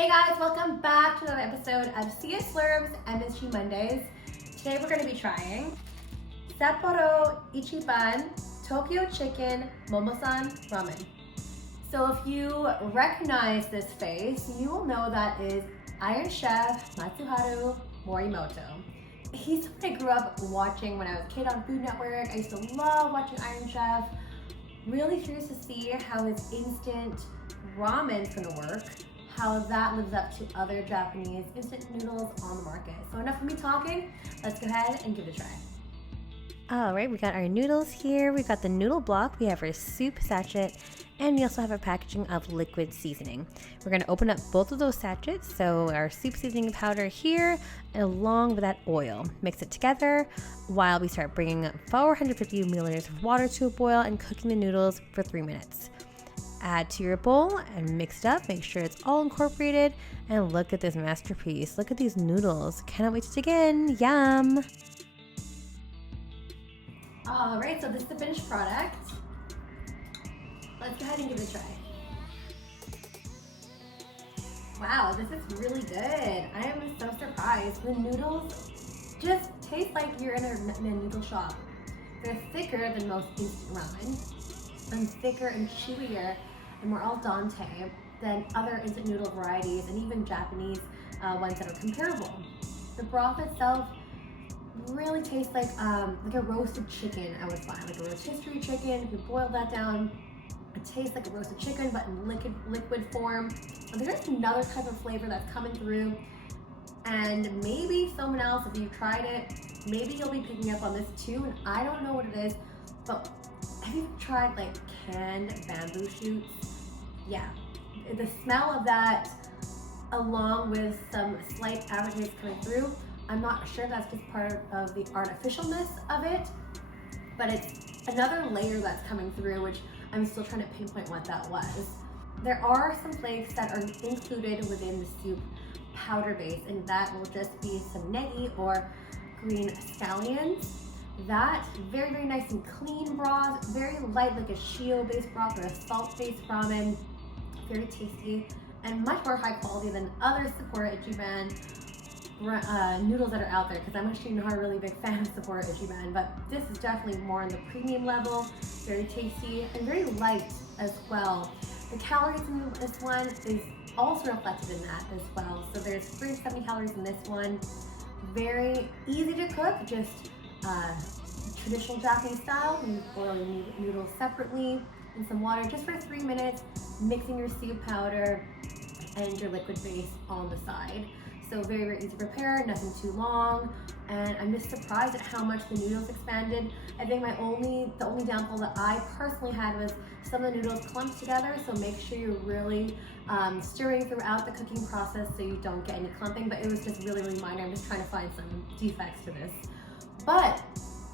Hey guys, welcome back to another episode of CS Slurps MSG Mondays. Today we're going to be trying SAPPORO ICHIBAN Tokyo Chicken Momosan Ramen. So if you recognize this face, you will know that is Iron Chef Masahiro Morimoto. He's someone I grew up watching when I was a kid on Food Network. I used to love watching Iron Chef. Really curious to see how his instant ramen is going to work, how that lives up to other Japanese instant noodles on the market. So enough of me talking, let's go ahead and give it a try. All right, we got our noodles here. We've got the noodle block. We have our soup sachet, and we also have our packaging of liquid seasoning. We're going to open up both of those sachets. So our soup seasoning powder here, along with that oil. Mix it together while we start bringing 450 milliliters of water to a boil and cooking the noodles for 3 minutes. Add to your bowl and mix it up. Make sure it's all incorporated. And look at this masterpiece. Look at these noodles. Cannot wait to dig in. Yum! All right, so this is the finished product. Let's go ahead and give it a try. Wow, this is really good. I am so surprised. The noodles just taste like you're in a noodle shop. They're thicker than most instant ramen, and thicker and chewier and more al dente than other instant noodle varieties and even Japanese ones that are comparable. The broth itself really tastes like a roasted chicken, I would find, like a rotisserie chicken. If you boil that down, it tastes like a roasted chicken, but in liquid form. And there's another type of flavor that's coming through, and maybe someone else, if you've tried it, maybe you'll be picking up on this too, and I don't know what it is, but have you tried like canned bamboo shoots? Yeah, the smell of that along with some slight aftertaste coming through, I'm not sure that's just part of the artificialness of it, but it's another layer that's coming through, which I'm still trying to pinpoint what that was. There are some flakes that are included within the soup powder base, and that will just be some negi or green scallions. That very, very nice and clean broth, very light, like a shio-based broth or a salt-based ramen. Very tasty and much more high quality than other SAPPORO ICHIBAN noodles that are out there, because I'm actually not a really big fan of SAPPORO ICHIBAN, but this is definitely more on the premium level. Very tasty and very light as well. The calories in this one is also reflected in that as well. So there's 370 calories in this one. Very easy to cook, just traditional Japanese style. You boil your noodles separately in some water just for 3 minutes, mixing your soup powder and your liquid base on the side. So very, very easy to prepare, nothing too long, and I'm just surprised at how much the noodles expanded. I think the only downfall that I personally had was some of the noodles clumped together, so make sure you're really stirring throughout the cooking process so you don't get any clumping, but it was just really, really minor. I'm just trying to find some defects to this. But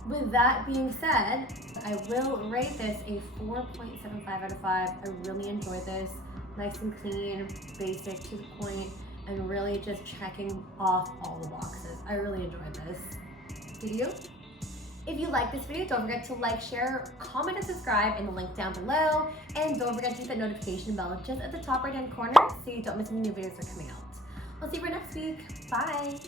with that being said, I will rate this a 4.75 out of 5. I really enjoyed this. Nice and clean, basic, to the point, and really just checking off all the boxes. I really enjoyed this. Did you? If you like this video, don't forget to like, share, comment, and subscribe in the link down below. And don't forget to hit that notification bell just at the top right-hand corner so you don't miss any new videos that are coming out. We'll see you for next week. Bye!